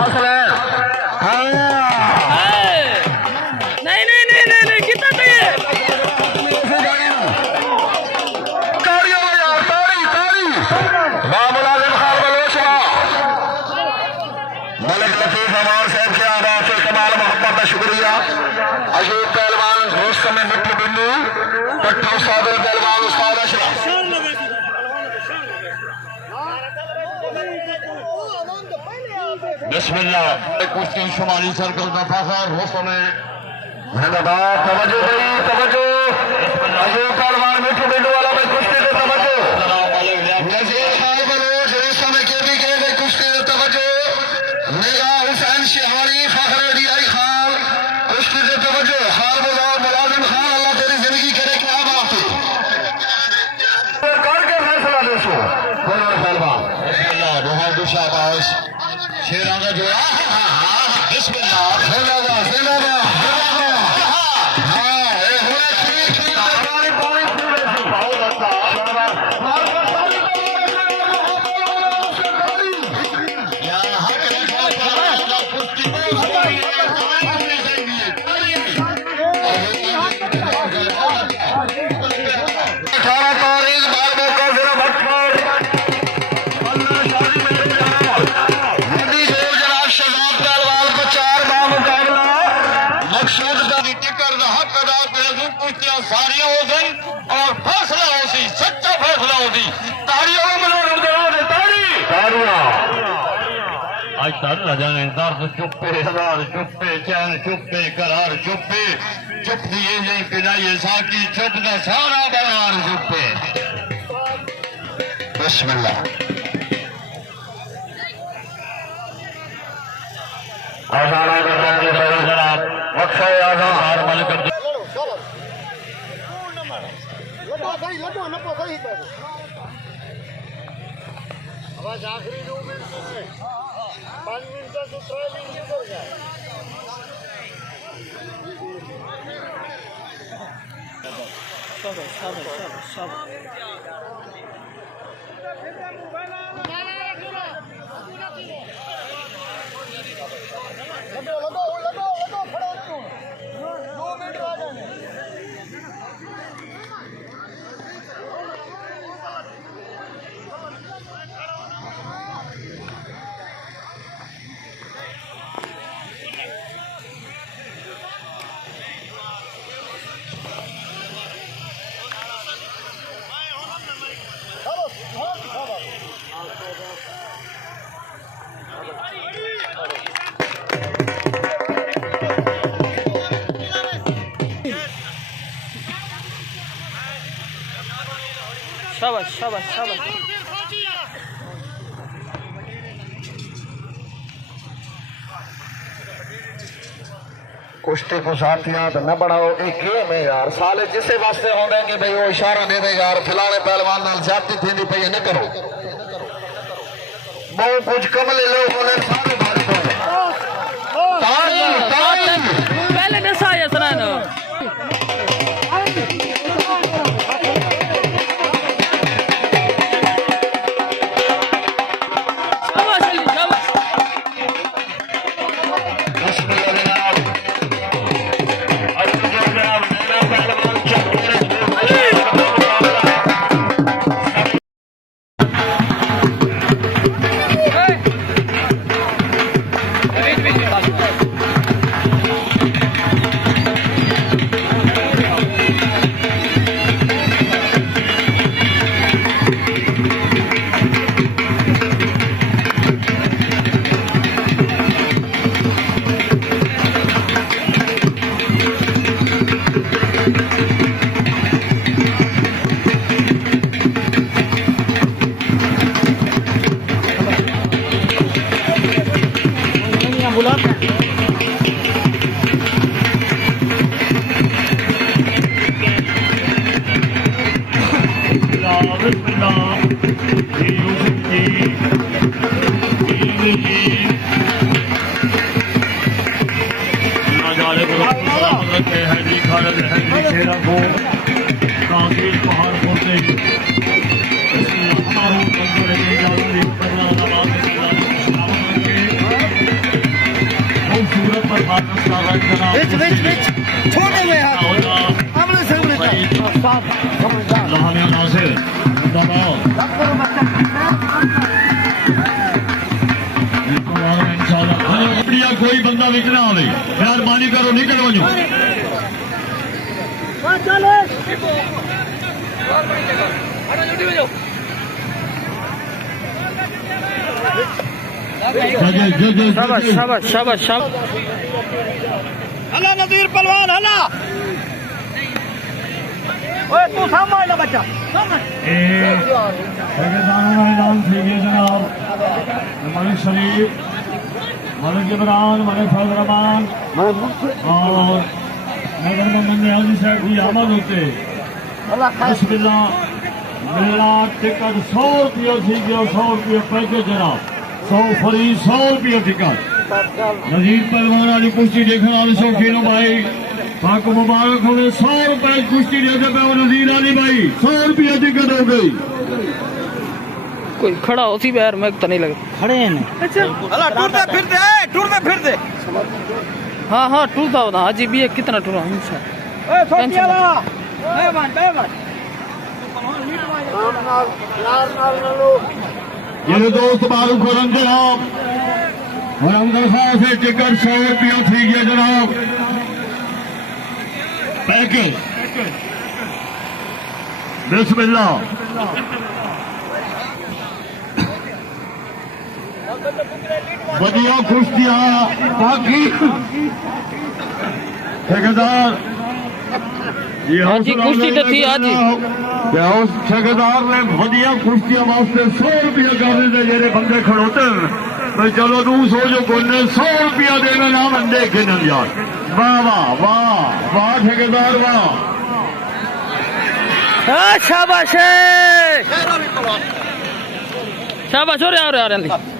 हसनैन। नहीं नहीं नहीं नहीं नहीं कितना चाहिए मुलाजिम खान बलोचरा मलिक लतीफ अमान साहब के आदाब से कमाल मोहब्बत का शुक्रिया। अजूब पहलवान रोस्तम मिट्टू बिल्लू पट्टू सादर पहलवान उस्ताद अशरफ। बिस्मिल्लाह कुश्ती शुमाली सर्कल का फखर रोस्तम जिंदाबाद। तवज्जो भाई तवज्जो। अजूब पहलवान मिट्टू बिल्लू वाला भाई कुश्ती से तवज्जो। नजीर खान बलोच रोस्तम के भी के कुश्ती से तवज्जो। निगाह हुसैन शिहारी फखर डीआई खान कुश्ती से तवज्जो। खान मुलाजिम खान अल्लाह तेरी जिंदगी करे क्या बात है करके फैसला दोस्तों बोलो पहलवान। बिस्मिल्लाह बहुत शाबाश शेरों का जोड़ा। बिस्मिल्लाह जिंदाबाद जिंदाबाद सारियां हो गई और फैसला हो सी सच्चा फैसला हो सी। ताड़ियों में आज तर जाने दर्द चुप्पे हजार चुप्पे चैन चुप्पे करार चुप्पे चुप दिए नहीं पिलाइए साकी चुप का सारा बयान चुप्पे। बिस्मिल्लाह आजाना करने जनाब मक्सद आजाद मलिक आखिरी 2 मिनट में 5 मिनट का दूसरा मिनट हो गया। शाबाश शाबाश शाबाश। कुश्ती को साथियां तो न बढ़ाओ एक गेम है यार साले जिसे वास्ते होंगे कि भाई वो इशारा दे दे यार फिलहाल पहलवान नाल ज्यादती थी पई न करो बहुत कुछ कमले लोग होने सारे भारी पहले दसा या सरानो छोड़े हुए हाथ आमने सामने कोई बंदा विकना आवे मेहरबानी करो निकल वञो शाबाश शाबाश शाबाश शाबाश हला नज़ीर पहलवान हला ओए तू सामने ना बच्चा ऐलान थी गया जनाब मलिक शरीफ मलिक इमरान मलिक फैज रहमान और नगर मोहम्मद नियाज़ी साहब की आमद होते बिस्मिल्लाह मिला टिकट 100 रुपया थी गया 100 रुपया पैकेज जनाब 100 फ्री 100 रुपया टिकट नज़ीर पहलवान वाली कुश्ती देखने वाले शौकीनों भाई आपको मुबारक हो 100 रुपए कुश्ती देते पे नज़ीर अली भाई 100 रुपया टिकट हो गई कोई खड़ा होती यार मैं तो नहीं लगता खड़े हैं अच्छा हला टूरते फिरते हाँ हाँ टूरता होता हाजी भी है कितना टूरा हमेशा ओए सोटियाला बेमान ये दोस्त मारूफ करम जनाब और हम दरख्वास्त है टिकट 100 रुपया थी गया जनाब पैकेज बिस्मिल्लाह बढ़िया कुश्तियां बाकी ठेकेदार हाँ जी कुश्ती तो थी आज उस ठेकेदार ने बढ़िया कुश्तियां वास्ते 100 रुपया करने दे जेरे बंदे खड़ोते तो चलो तू सोचो कोने 100 रुपया देना ना बंदे गिनन यार वाह वाह वाह वाह ठेकेदार वाह शाबाश शाबाश हो रहा है